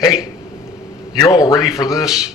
Hey, you all ready for this?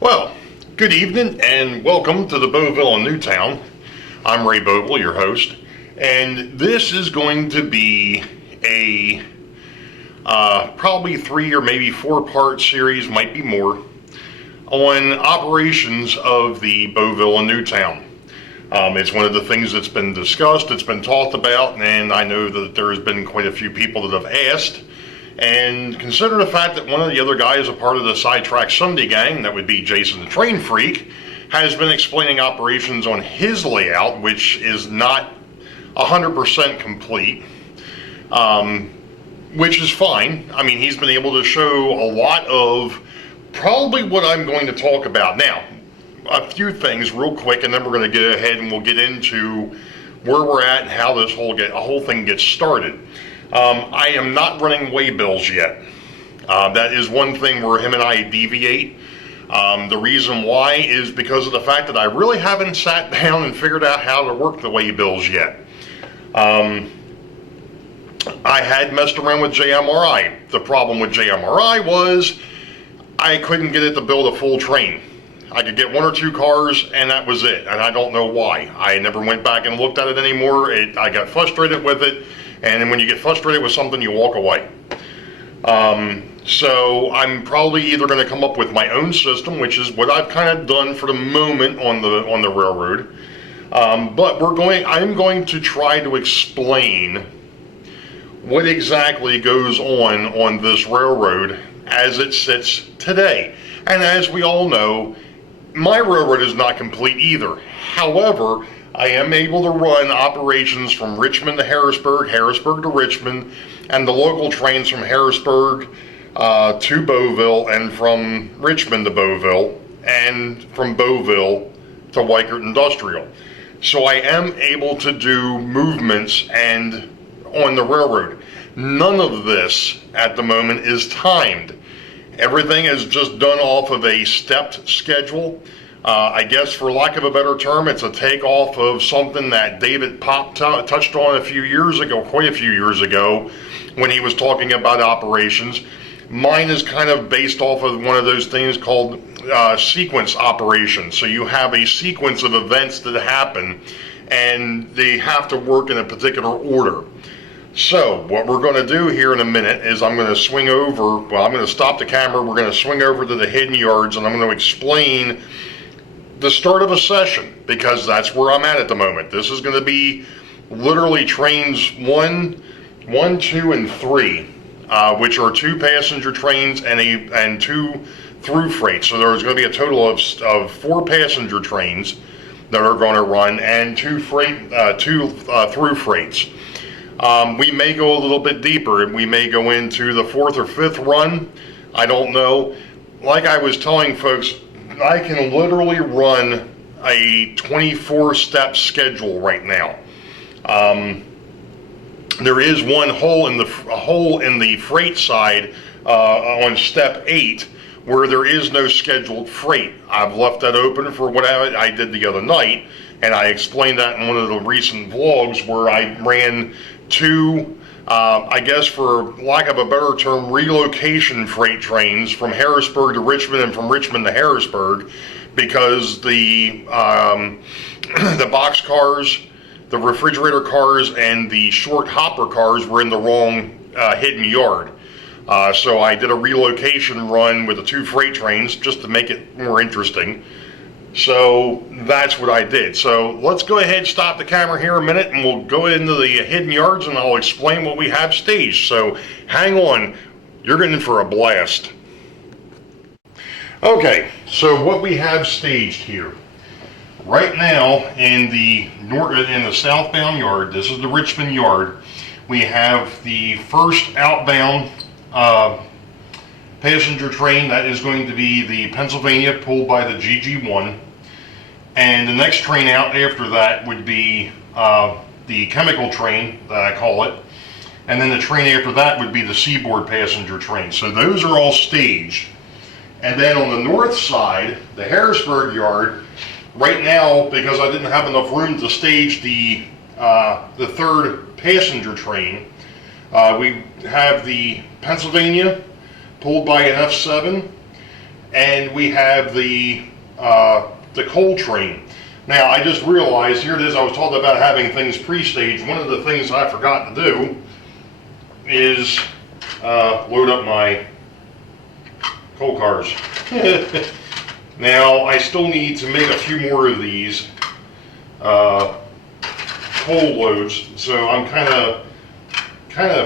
Well, good evening and welcome to the Boeville in Newtown. I'm Ray Boeville, your host, and this is going to be a probably 3 or maybe 4-part series, might be more, on operations of the Boeville in Newtown. It's one of the things that's been discussed, it's been talked about, and I know that there has been quite a few people that have asked. And consider the fact that one of the other guys, a part of the Sidetrack Sunday gang, that would be Jason the Train Freak, has been explaining operations on his layout, which is not 100% complete, which is fine. I mean, he's been able to show a lot of probably what I'm going to talk about. Now, a few things real quick, and then we're going to go ahead and we'll get into where we're at and how this whole thing gets started. I am not running waybills yet. That is one thing where him and I deviate. The reason why is because of the fact that I really haven't sat down and figured out how to work the waybills yet. I had messed around with JMRI. The problem with JMRI was I couldn't get it to build a full train. I could get 1 or 2 cars and that was it, and I don't know why. I never went back and looked at it anymore. I got frustrated with it. And then when you get frustrated with something, you walk away. So I'm probably either going to come up with my own system, which is what I've kind of done for the moment on the railroad. But I'm going to try to explain what exactly goes on this railroad as it sits today. And as we all know, my railroad is not complete either. However, I am able to run operations from Richmond to Harrisburg, Harrisburg to Richmond, and the local trains from Harrisburg to Boeville, and from Richmond to Boeville, and from Boeville to Weikert Industrial. So I am able to do movements and on the railroad. None of this at the moment is timed. Everything is just done off of a stepped schedule. I guess for lack of a better term, it's a takeoff of something that David Pop touched on a few years ago, quite a few years ago, when he was talking about operations. Mine is kind of based off of one of those things called sequence operations. So you have a sequence of events that happen, and they have to work in a particular order. So what we're going to do here in a minute is I'm going to swing over, well, I'm going to stop the camera, we're going to swing over to the hidden yards, and I'm going to explain the start of a session, because that's where I'm at the moment. This is going to be literally trains 1, 2, and 3, which are 2 passenger trains and 2 through freight. So there's going to be a total of 4 passenger trains that are going to run, and 2 through freights. We may go a little bit deeper, and we may go into the 4th or 5th run. I don't know. Like I was telling folks, I can literally run a 24-step schedule right now. There is one hole in the freight side on step 8 where there is no scheduled freight. I've left that open for what I did the other night, And I explained that in one of the recent vlogs where I ran two, I guess for lack of a better term, relocation freight trains from Harrisburg to Richmond and from Richmond to Harrisburg, because the box cars, the refrigerator cars, and the short hopper cars were in the wrong hidden yard. So I did a relocation run with the two freight trains just to make it more interesting. So that's what I did. So let's go ahead and stop the camera here a minute and we'll go into the hidden yards and I'll explain what we have staged. So hang on, you're in for a blast. Okay, so what we have staged here. Right now in the southbound yard, this is the Richmond yard, we have the first outbound passenger train. That is going to be the Pennsylvania, pulled by the GG1, and the next train out after that would be the chemical train that I call it, and then the train after that would be the Seaboard passenger train. So those are all staged. And then on the north side, the Harrisburg yard, right now, because I didn't have enough room to stage the third passenger train, we have the Pennsylvania, pulled by an F7, and we have the coal train. Now, I just realized, here it is, I was talking about having things pre-staged. One of the things I forgot to do is load up my coal cars. Now, I still need to make a few more of these coal loads, so I'm kind of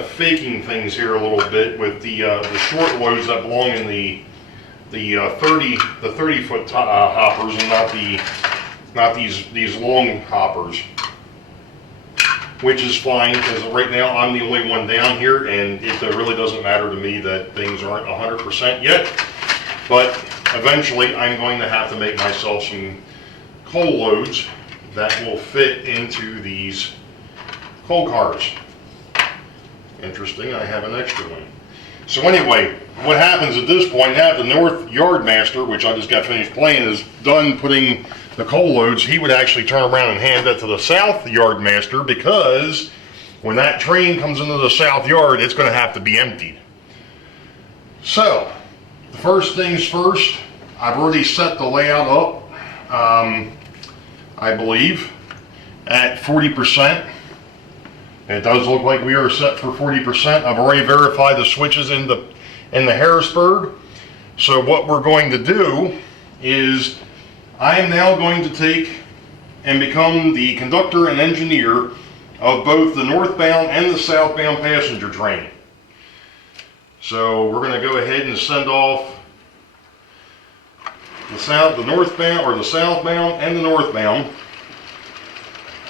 faking things here a little bit with the short loads that belong in the 30-foot hoppers, and not these long hoppers, which is fine because right now I'm the only one down here, and it really doesn't matter to me that things aren't 100% yet. But eventually I'm going to have to make myself some coal loads that will fit into these coal cars. Interesting, I have an extra one. So anyway, what happens at this point, now the North Yard Master, which I just got finished playing, is done putting the coal loads, he would actually turn around and hand that to the South Yard Master, because when that train comes into the South Yard, it's going to have to be emptied. So, the first things first, I've already set the layout up, I believe, at 40%. It does look like we are set for 40%. I've already verified the switches in the Harrisburg. So what we're going to do is I am now going to take and become the conductor and engineer of both the northbound and the southbound passenger train. So we're going to go ahead and send off the northbound, or the southbound and the northbound,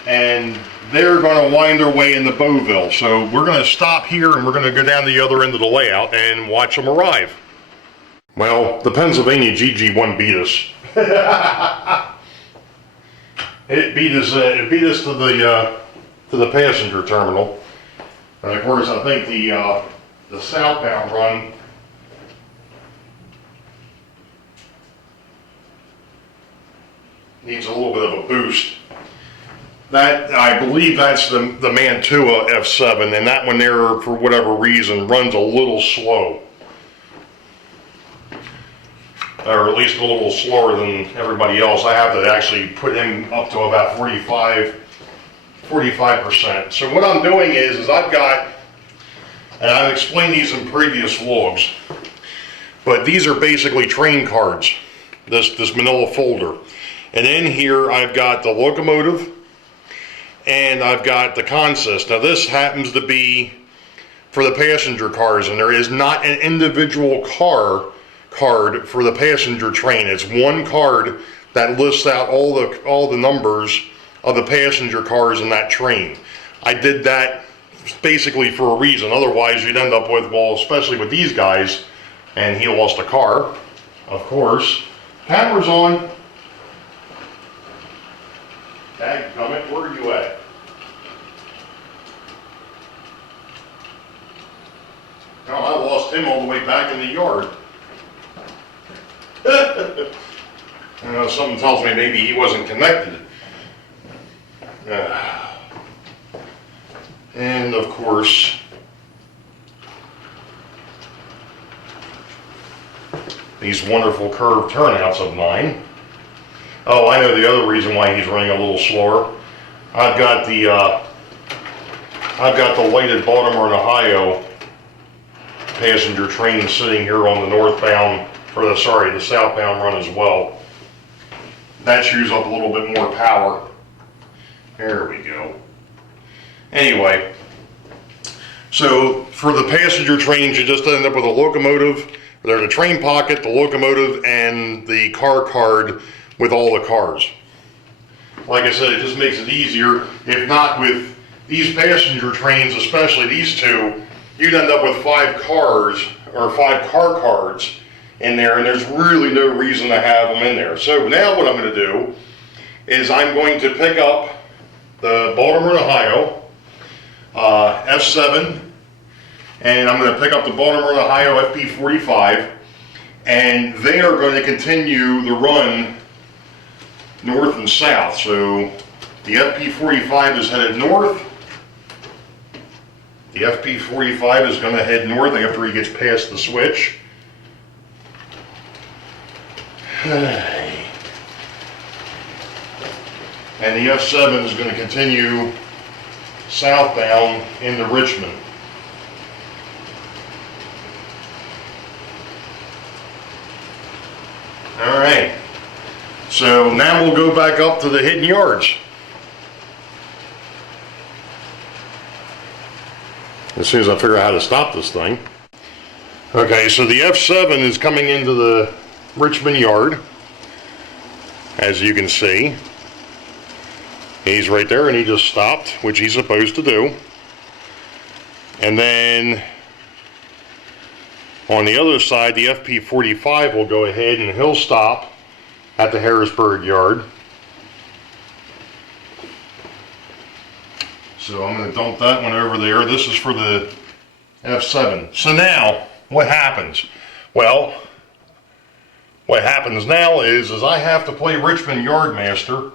and they're going to wind their way into Boeville. So we're going to stop here and we're going to go down the other end of the layout and watch them arrive. Well, the Pennsylvania GG1 beat us. It beat us to the passenger terminal. And of course, I think the southbound run needs a little bit of a boost. That, I believe that's the Mantua F7, and that one there, for whatever reason, runs a little slow. Or at least a little slower than everybody else. I have to actually put him up to about 45%. So what I'm doing is I've got, and I've explained these in previous vlogs, but these are basically train cards, this manila folder. And in here I've got the locomotive, and I've got the consist. Now this happens to be for the passenger cars, and there is not an individual card for the passenger train. It's one card that lists out all the numbers of the passenger cars in that train. I did that basically for a reason. Otherwise you'd end up with, well, especially with these guys, and he lost a car, of course. Camera's on. Dadgummit, where are you at? No, I lost him all the way back in the yard. Something tells me maybe he wasn't connected. And of course, these wonderful curved turnouts of mine. Oh, I know the other reason why he's running a little slower. I've got the lighted Baltimore and Ohio passenger train sitting here on the northbound, or the southbound run as well. That chews up a little bit more power. There we go. Anyway, so for the passenger trains, you just end up with a locomotive. There's a train pocket, the locomotive, and the car card with all the cars. Like I said, it just makes it easier. If not with these passenger trains, especially these two, you'd end up with 5 cars or 5 car cards in there, and there's really no reason to have them in there. So now what I'm going to do is I'm going to pick up the Baltimore and Ohio F7, and I'm going to pick up the Baltimore and Ohio FP45, and they are going to continue the run north and south. So the FP45 is headed north. The FP45 is going to head north after he gets past the switch. And the F7 is going to continue southbound into Richmond. All right. So now we'll go back up to the hidden yards. As soon as I figure out how to stop this thing. Okay, so the F7 is coming into the Richmond yard. As you can see, he's right there and he just stopped, which he's supposed to do. And then on the other side, the FP45 will go ahead and he'll stop at the Harrisburg yard. So I'm going to dump that one over there. This is for the F7. So now, what happens? Well, what happens now is I have to play Richmond Yardmaster,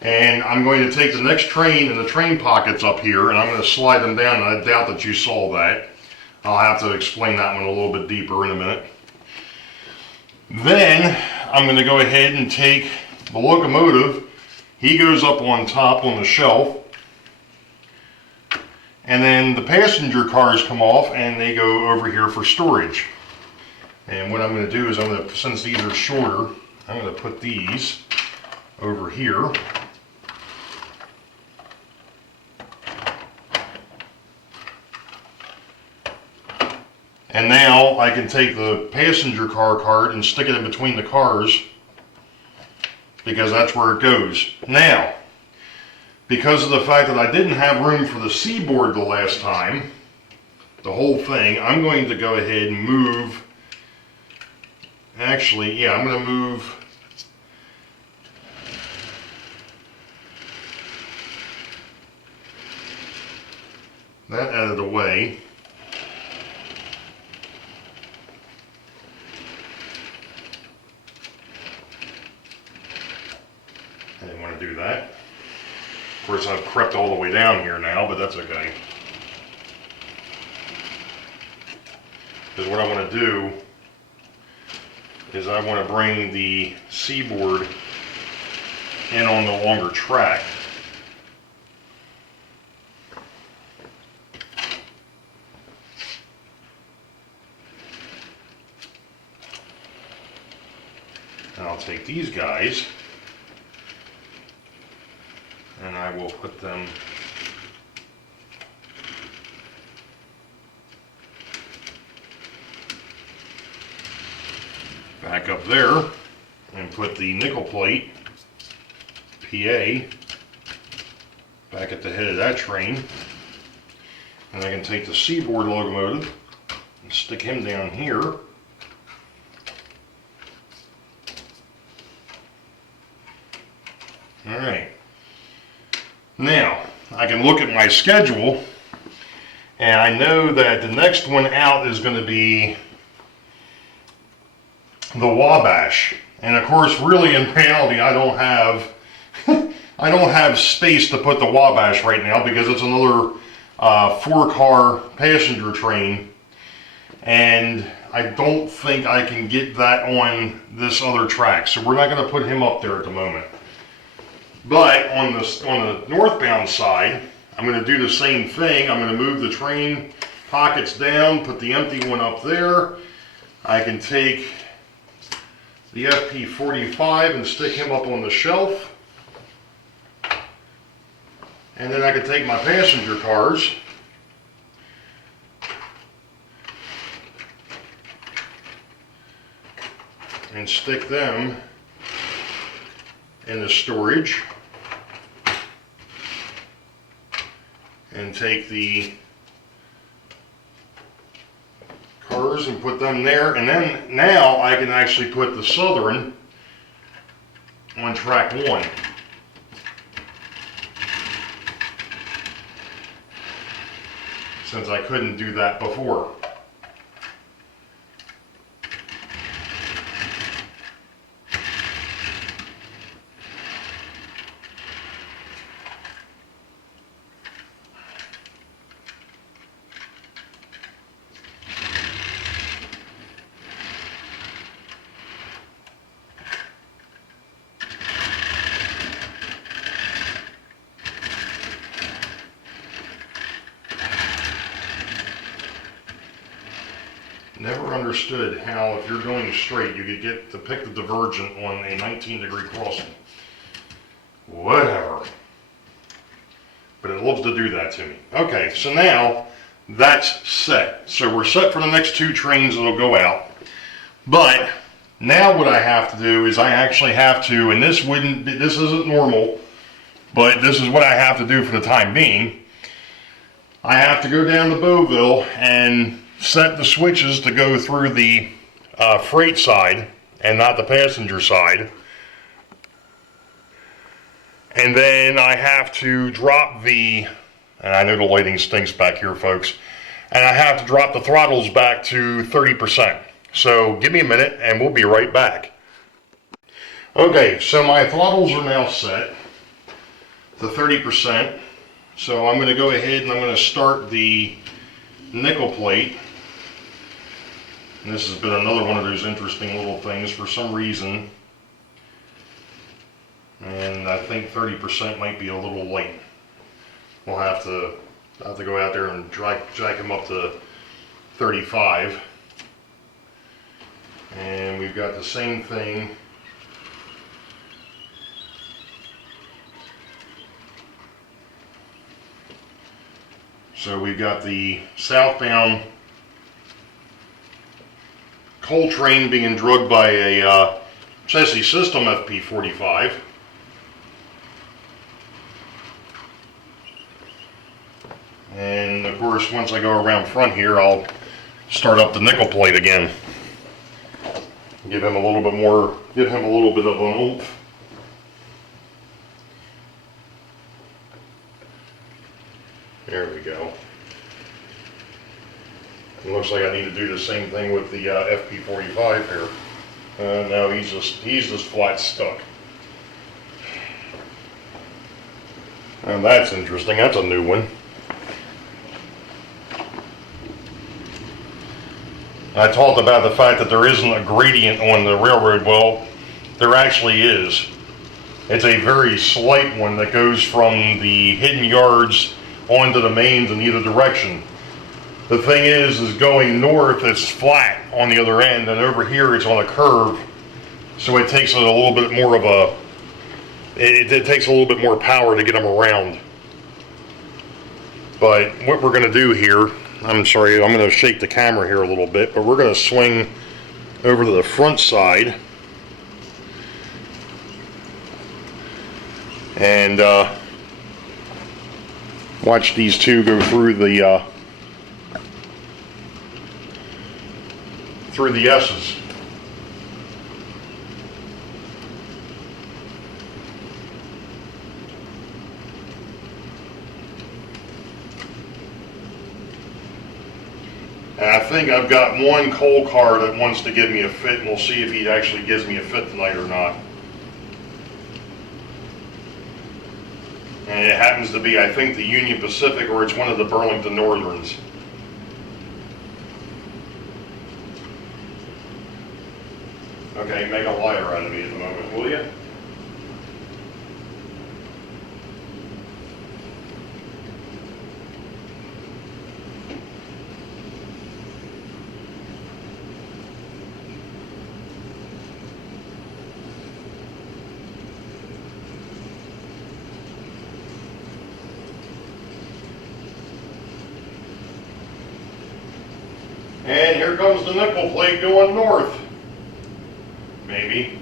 and I'm going to take the next train and the train pockets up here, and I'm going to slide them down, and I doubt that you saw that. I'll have to explain that one a little bit deeper in a minute. Then I'm going to go ahead and take the locomotive. He goes up on top on the shelf. And then the passenger cars come off and they go over here for storage. And what I'm going to do is since these are shorter, I'm going to put these over here. And now I can take the passenger car card and stick it in between the cars, because that's where it goes. Now, because of the fact that I didn't have room for the seaboard the last time, the whole thing, I'm going to go ahead and move. Actually, yeah, I'm going to move that out of the way. I didn't want to do that. Of course, I've crept all the way down here now, but that's okay. Because what I want to do is I want to bring the seaboard in on the longer track. And I'll take these guys and I will put them back up there and put the nickel plate PA back at the head of that train. And I can take the seaboard locomotive and stick him down here. Alright. Now, I can look at my schedule, and I know that the next one out is going to be the Wabash. And of course, really in reality, I I don't have space to put the Wabash right now because it's another 4-car passenger train, and I don't think I can get that on this other track, so we're not going to put him up there at the moment. But on the northbound side, I'm going to do the same thing. I'm going to move the train pockets down, put the empty one up there. I can take the FP45 and stick him up on the shelf. And then I can take my passenger cars and stick them in the storage, and take the cars and put them there. And then now I can actually put the Southern on track 1. Since I couldn't do that before. Never understood how, if you're going straight, you could get to pick the divergent on a 19-degree crossing. Whatever. But it loves to do that to me. Okay, so now that's set. So we're set for the next 2 trains that'll go out. But now what I have to do is I actually have to, and this isn't normal, but this is what I have to do for the time being. I have to go down to Boeville and set the switches to go through the freight side and not the passenger side. And then I have to drop and I know the lighting stinks back here, folks, and I have to drop the throttles back to 30%. So give me a minute and we'll be right back. Okay, so my throttles are now set to 30%. So I'm going to go ahead and I'm going to start the nickel plate. And this has been another one of those interesting little things for some reason. And I think 30% might be a little light. I'll have to go out there and jack him up to 35. And we've got the same thing. So we've got the southbound coal train being drugged by a chassis system FP45. And of course, once I go around front here, I'll start up the nickel plate again. Give him a little bit of an oomph. There we go. It looks like I need to do the same thing with the FP45 here. No, he's just flat stuck. And that's interesting. That's a new one. I talked about the fact that there isn't a gradient on the railroad. Well, there actually is. It's a very slight one that goes from the hidden yards onto the mains in either direction. The thing is going north, it's flat on the other end, and over here it's on a curve, so it takes a little bit more of it takes a little bit more power to get them around. But what we're going to do here, I'm sorry, I'm going to shake the camera here a little bit, but we're going to swing over to the front side and watch these two go through the S's. And I think I've got one coal car that wants to give me a fit, and we'll see if he actually gives me a fit tonight or not. And it happens to be, I think, the Union Pacific, or it's one of the Burlington Northerns. Okay, make a liar out of me at the moment, will you? And here comes the nickel plate going north. Maybe.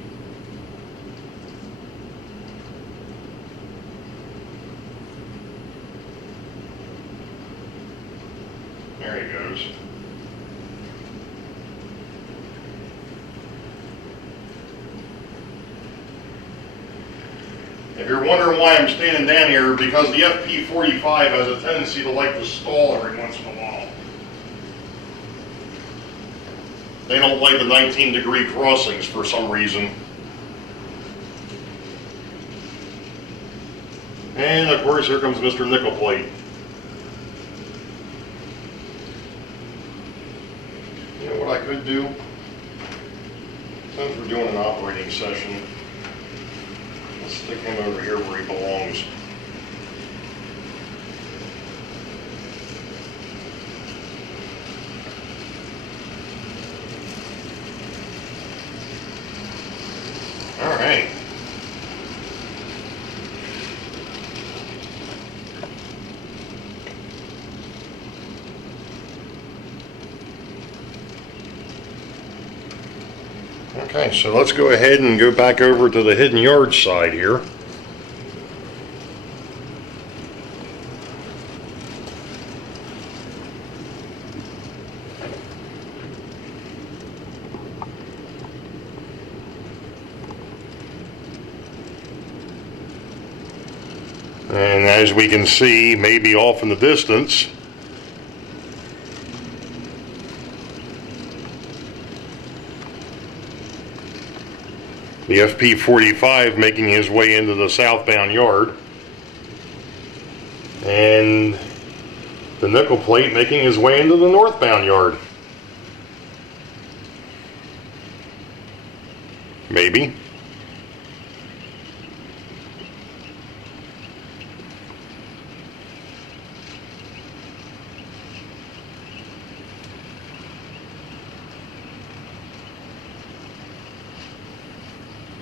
There he goes. If you're wondering why I'm standing down here, because the FP45 has a tendency to like to stall every once in a while. They don't like the 19-degree crossings for some reason. And of course, here comes Mr. Nickel Plate. You know what I could do? Since we're doing an operating session, let's stick him over here where he belongs. All right. Okay, so let's go ahead and go back over to the hidden yard side here. And as we can see, maybe off in the distance, the FP45 making his way into the southbound yard, and the nickel plate making his way into the northbound yard. Maybe.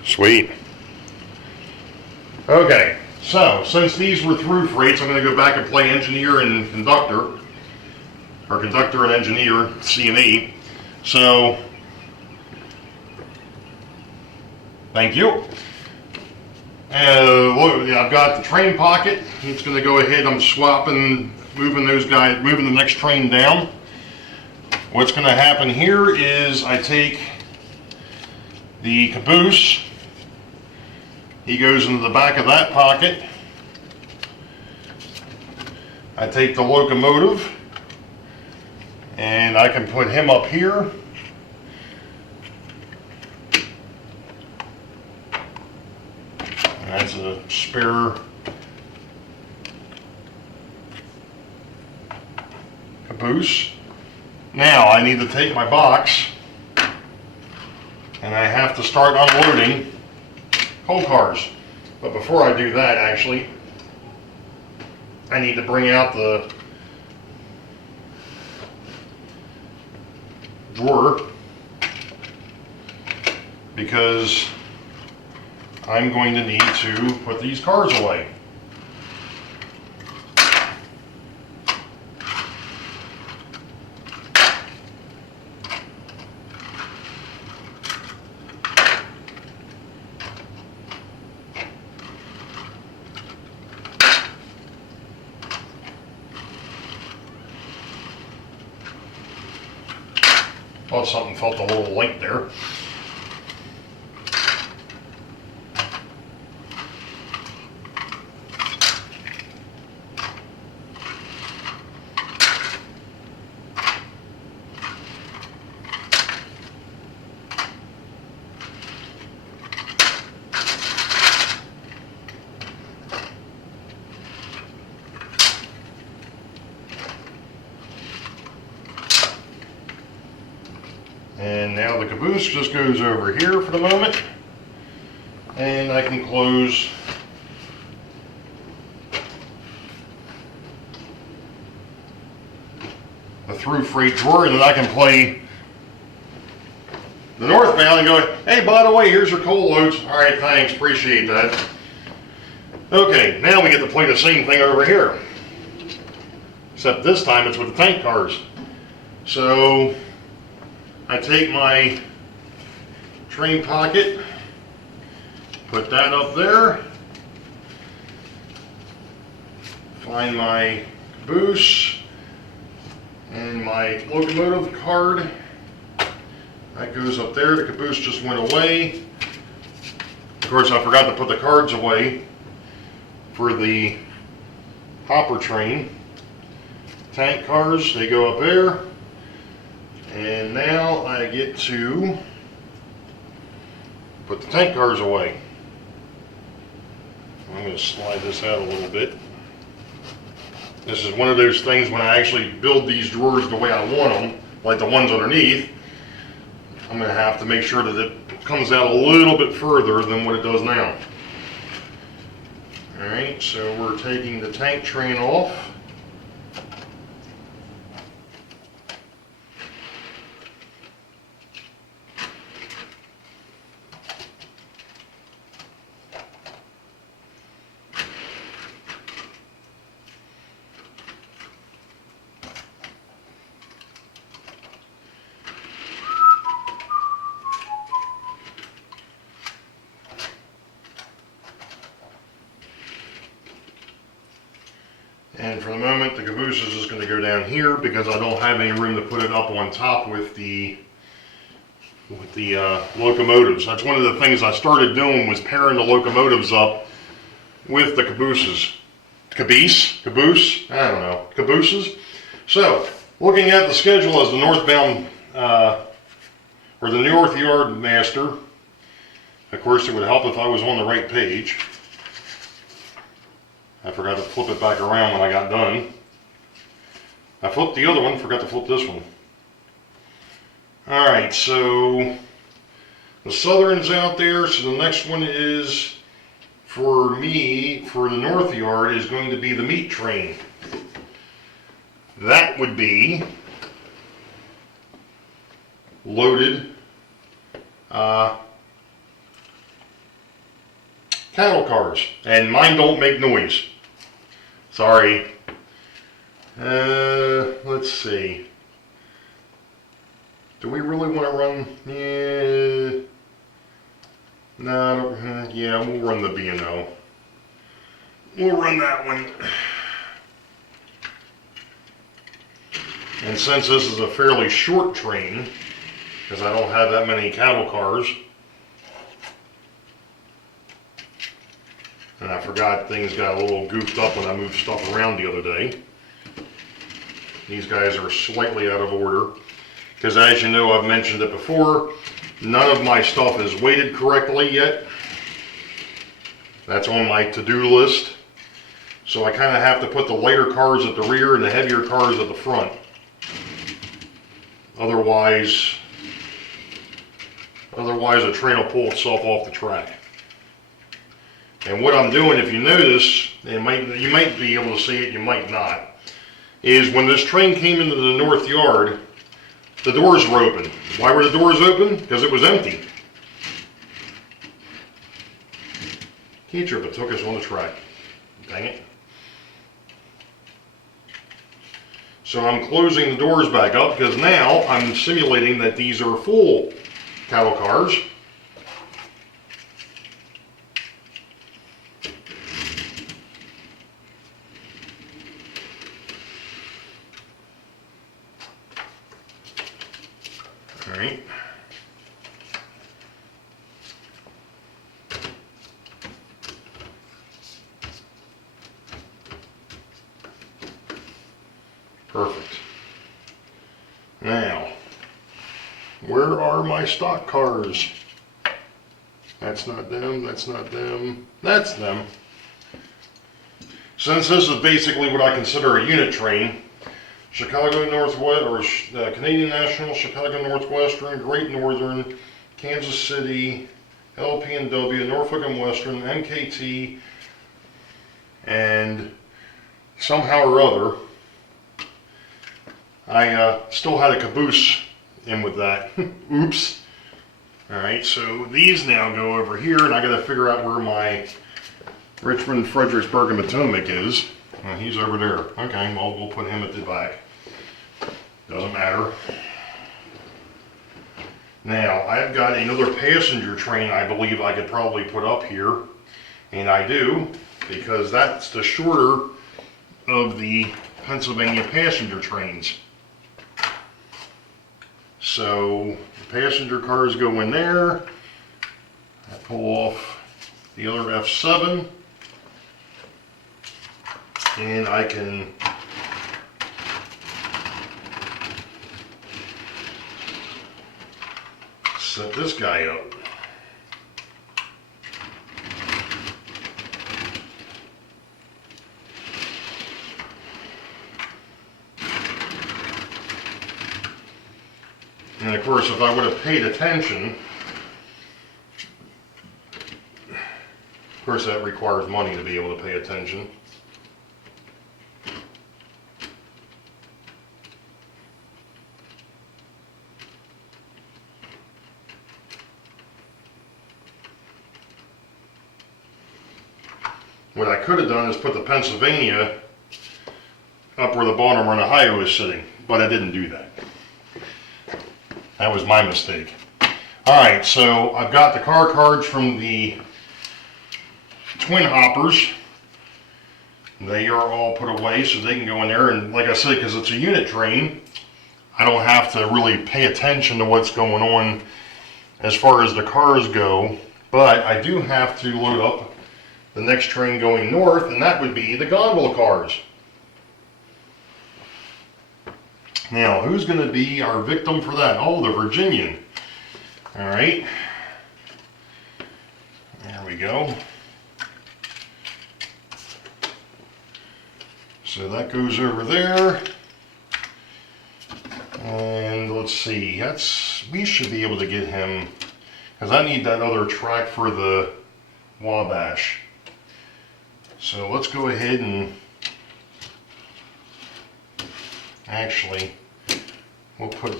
Sweet. Okay, so since these were through rates, I'm going to go back and play engineer and conductor, or conductor and engineer, C&E. So, thank you. Look, I've got the train pocket. It's going to go ahead. I'm swapping, moving those guys, moving the next train down. What's going to happen here is I take the caboose. He goes into the back of that pocket. I take the locomotive and I can put him up here. And that's a spare caboose. Now I need to take my box and I have to start unloading coal cars. But before I do that, actually, I need to bring out the drawer, because I'm going to need to put these cars away. Thought something felt a little light there. And now the caboose just goes over here for the moment. And I can close the through freight drawer, and then I can play the northbound and go, hey, by the way, here's your coal loads. All right, thanks, appreciate that. Okay, now we get to play the same thing over here. Except this time it's with the tank cars. So I take my train pocket, put that up there, find my caboose and my locomotive card. That goes up there. The caboose just went away. Of course, I forgot to put the cards away for the hopper train. Tank cars, they go up there. And now I get to put the tank cars away. I'm going to slide this out a little bit. This is one of those things when I actually build these drawers the way I want them, like the ones underneath, I'm going to have to make sure that it comes out a little bit further than what it does now. Alright, so we're taking the tank train off. And for the moment, the caboose is just going to go down here because I don't have any room to put it up on top with the locomotives. That's one of the things I started doing, was pairing the locomotives up with the cabooses. Caboose? I don't know. Cabooses? So, looking at the schedule as the northbound, or the North Yard master, of course it would help if I was on the right page. I forgot to flip it back around when I got done. I flipped the other one, forgot to flip this one. Alright, so the Southern's out there, so the next one is, for me, for the North Yard, is going to be the meat train. That would be loaded cattle cars, and mine don't make noise. Sorry. Let's see. Do we really want to run? Yeah. No, yeah, we'll run the B&O. We'll run that one. And since this is a fairly short train, because I don't have that many cattle cars, and I forgot things got a little goofed up when I moved stuff around the other day. These guys are slightly out of order, because as you know, I've mentioned it before, none of my stuff is weighted correctly yet. That's on my to-do list. So I kind of have to put the lighter cars at the rear and the heavier cars at the front. Otherwise a train will pull itself off the track. And what I'm doing, if you notice, you might be able to see it, you might not, is when this train came into the North Yard, the doors were open. Why were the doors open? Because it was empty. Key trip, it took us on the track. Dang it. So I'm closing the doors back up because now I'm simulating that these are full cattle cars. All right. Perfect. Now, where are my stock cars? That's not them, that's not them, that's them. Since this is basically what I consider a unit train, Chicago Northwest, or Canadian National, Chicago Northwestern, Great Northern, Kansas City, LP&W, Norfolk and Western, NKT, and somehow or other, I still had a caboose in with that. Oops. Alright, so these now go over here, and I gotta figure out where my Richmond, Fredericksburg, and Potomac is. He's over there. Okay, well, we'll put him at the back. Doesn't matter. Now, I've got another passenger train I believe I could probably put up here. And I do, because that's the shorter of the Pennsylvania passenger trains. So, the passenger cars go in there. I pull off the other F7. And I can set this guy up. And of course, if I would have paid attention, of course that requires money to be able to pay attention. What I could have done is put the Pennsylvania up where the Baltimore and Ohio is sitting, but I didn't do that. That was my mistake. Alright, so I've got the car cards from the twin hoppers. They are all put away so they can go in there, and like I said, because it's a unit train, I don't have to really pay attention to what's going on as far as the cars go, but I do have to load up the next train going north, and that would be the gondola cars. Now, who's going to be our victim for that? Oh, the Virginian. All right. There we go. So that goes over there. And let's see, we should be able to get him, because I need that other track for the Wabash. So let's go ahead and actually we'll put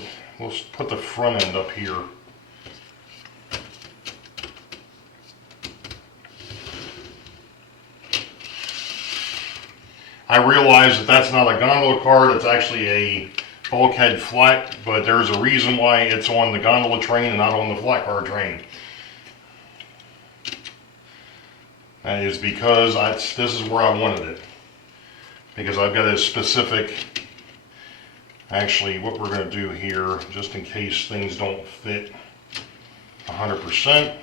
the front end up here. I realize that that's not a gondola car, that's actually a bulkhead flat, but there's a reason why it's on the gondola train and not on the flat car train. That is because this is where I wanted it. Because I've got a specific, actually what we're going to do here, just in case things don't fit 100%.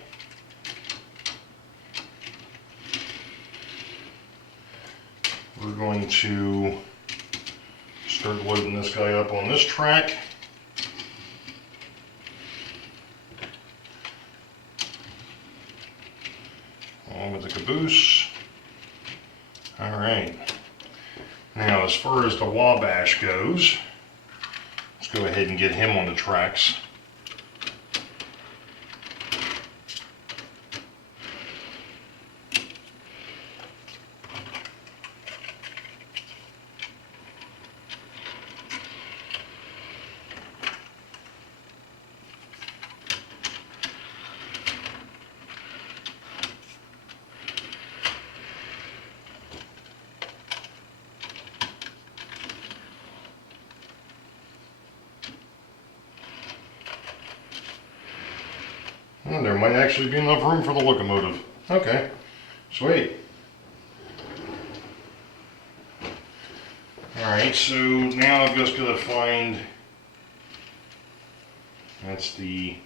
We're going to start loading this guy up on this track. Along with the caboose. Alright. Now as far as the Wabash goes, let's go ahead and get him on the tracks. Well, there might actually be enough room for the locomotive. Okay, sweet. Alright, so now I've just got to find, that's the,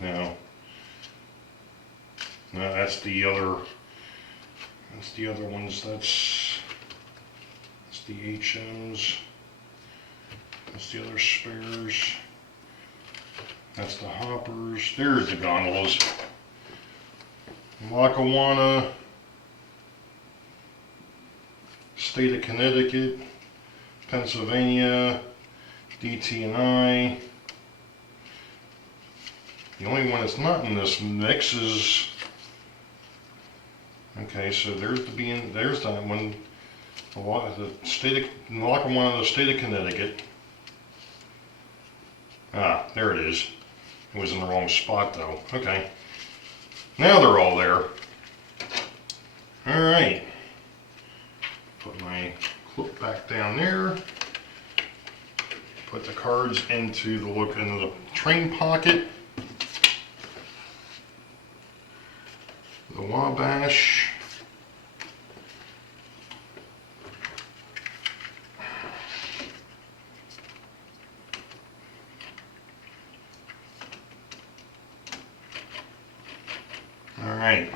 no, that's the other ones, that's the HMs, that's the other spares. That's the hoppers. There's the gondolas. Lackawanna, State of Connecticut, Pennsylvania, DT&I. The only one that's not in this mix is, okay, so there's there's that one, the state of, Lackawanna, the state of Connecticut. Ah, there it is. It was in the wrong spot though. Okay. Now they're all there. Alright. Put my clip back down there. Put the cards into the train pocket. The Wabash. Alright.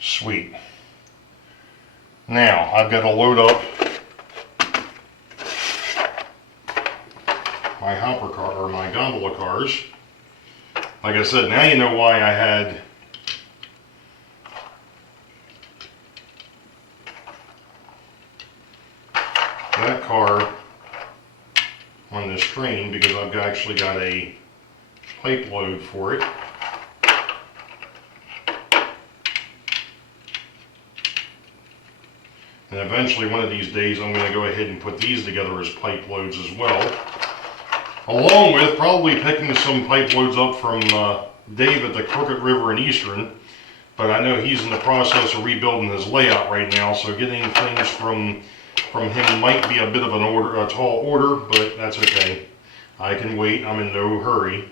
Sweet. Now I've got to load up my hopper car or my gondola cars. Like I said, now you know why I had that car on this train, because I've actually got a pipe load for it. And eventually one of these days I'm going to go ahead and put these together as pipe loads as well. Along with probably picking some pipe loads up from Dave at the Crooked River in Eastern. But I know he's in the process of rebuilding his layout right now, so getting things from him might be a bit of a tall order, but that's okay. I can wait, I'm in no hurry.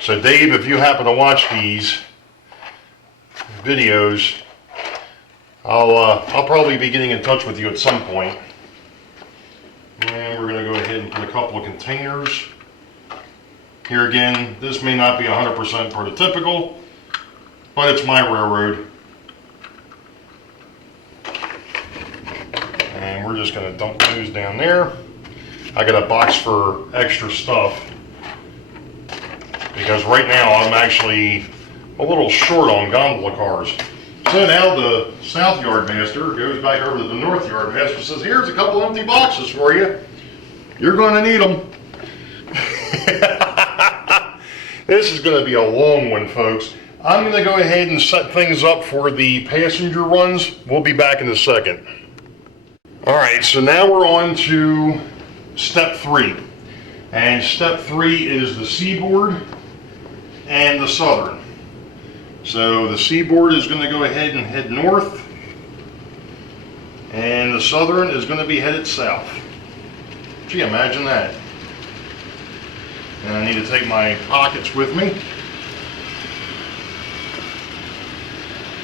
So Dave, if you happen to watch these videos, I'll probably be getting in touch with you at some point. And we're going to go ahead and put a couple of containers. Here again, this may not be 100% prototypical, but it's my railroad. And we're just going to dump those down there. I got a box for extra stuff, because right now I'm actually a little short on gondola cars. So now the South Yard Master goes back over to the North Yard Master and says, here's a couple empty boxes for you. You're going to need them. This is going to be a long one, folks. I'm going to go ahead and set things up for the passenger runs. We'll be back in a second. Alright, so now we're on to step 3. And step 3 is the Seaboard and the Southern. So the Seaboard is going to go ahead and head north, and the Southern is going to be headed south. Gee, imagine that. And I need to take my pockets with me.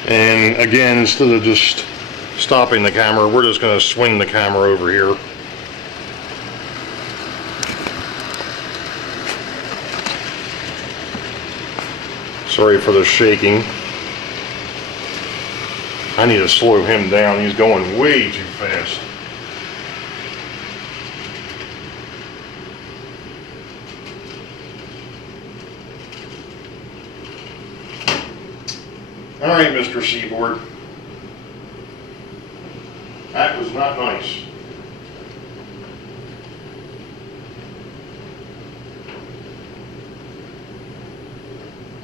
And again, instead of just stopping the camera, we're just going to swing the camera over here. Sorry for the shaking. I need to slow him down. He's going way too fast. All right, Mr. Seaboard. That was not nice.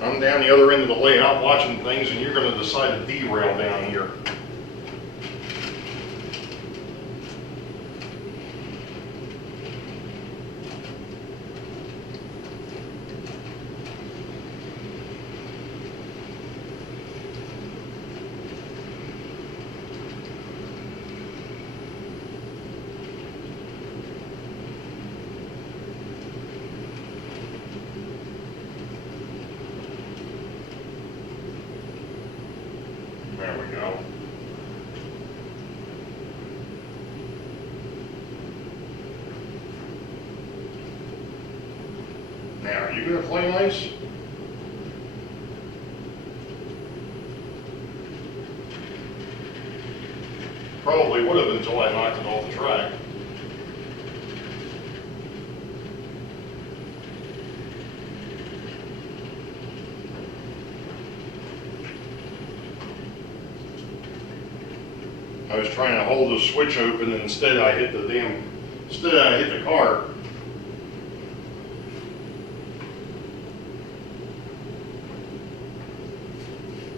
I'm down the other end of the layout watching things, and you're going to decide to derail down here. There we go. Now, are you going to play nice? Probably would have until I knocked it off the track. I was trying to hold the switch open and instead I hit the car.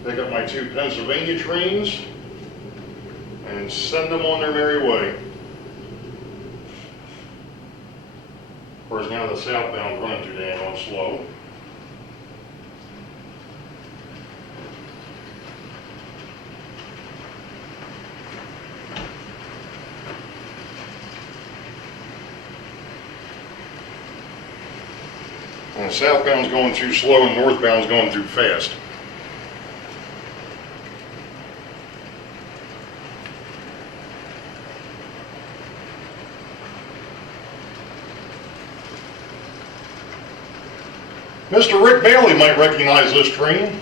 Pick up my 2 Pennsylvania trains and send them on their merry way. Of course, now the southbound's running too damn slow. And the southbound's going too slow and northbound's going too fast. Mr. Rick Bailey might recognize this train.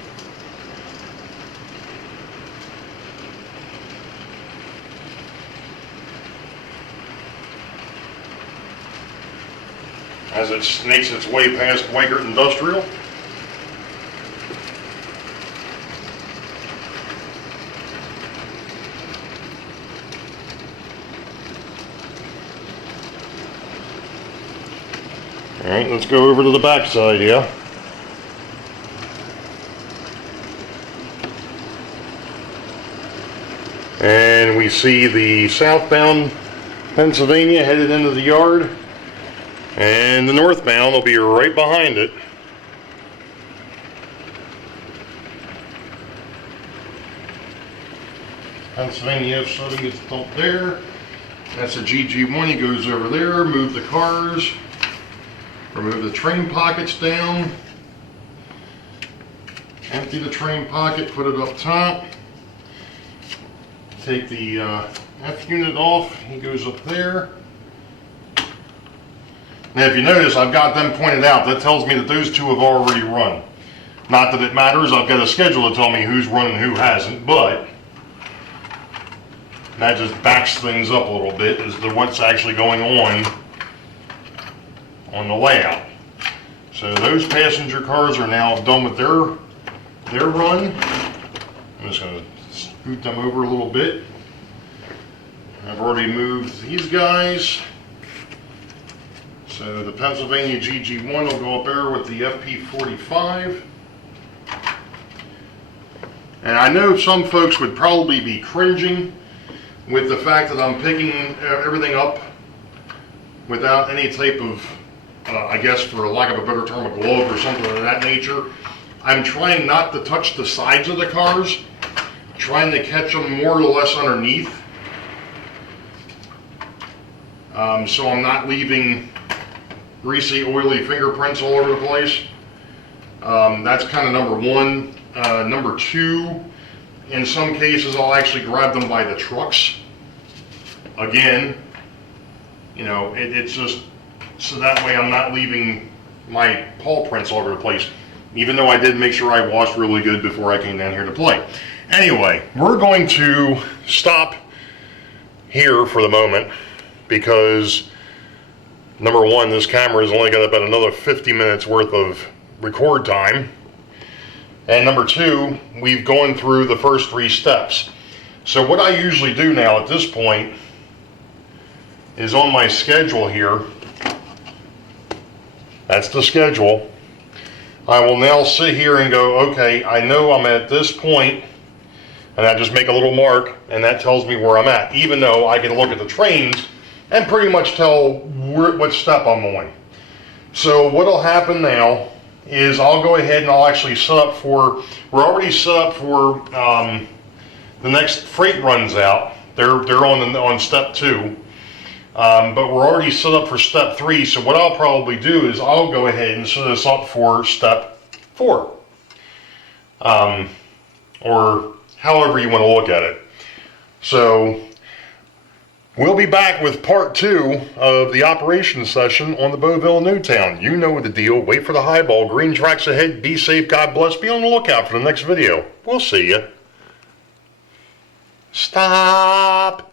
As it snakes its way past Weigert Industrial. All right, let's go over to the back side, yeah. And we see the southbound Pennsylvania headed into the yard, and the northbound will be right behind it. Pennsylvania F7 gets dumped there. That's a GG1, he goes over there, move the cars, remove the train pockets down, empty the train pocket, put it up top. Take the F unit off, he goes up there. Now if you notice, I've got them pointed out. That tells me that those 2 have already run. Not that it matters, I've got a schedule to tell me who's run and who hasn't, but that just backs things up a little bit as to what's actually going on the layout. So those passenger cars are now done with their run. I'm just going to scoot them over a little bit. I've already moved these guys. So the Pennsylvania GG1 will go up there with the FP45. And I know some folks would probably be cringing with the fact that I'm picking everything up without any type of, I guess for lack of a better term, a glove or something of that nature. I'm trying not to touch the sides of the cars, trying to catch them more or less underneath. So I'm not leaving greasy, oily fingerprints all over the place. That's kind of number 1. Number 2, in some cases I'll actually grab them by the trucks. Again, you know, it's just so that way I'm not leaving my paw prints all over the place, even though I did make sure I washed really good before I came down here to play. Anyway, we're going to stop here for the moment because number 1, this camera has only got about another 50 minutes worth of record time. And number 2, we've gone through the first 3 steps. So what I usually do now at this point is on my schedule here, that's the schedule, I will now sit here and go, okay, I know I'm at this point, and I just make a little mark, and that tells me where I'm at, even though I can look at the trains and pretty much tell what step I'm on. So what'll happen now is I'll go ahead and I'll actually set up for, we're already set up for the next freight runs out. They're on step 2, but we're already set up for step 3. So what I'll probably do is I'll go ahead and set us up for step 4, or however you want to look at it. So we'll be back with part 2 of the operations session on the Boeville Newtown. You know the deal. Wait for the highball. Green tracks ahead. Be safe. God bless. Be on the lookout for the next video. We'll see you. Stop.